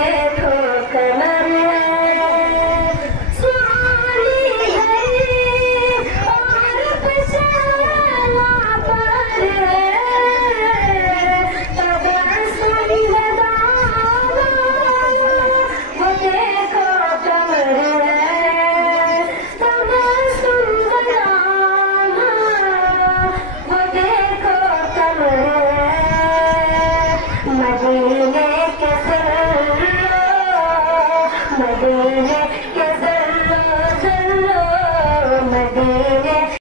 देखो कमर स्वाली है और पछाड़ा पर तब सुन लगा वो देखो कमर तब सुन लगा वो देखो कमर मदीने के सर मदीने के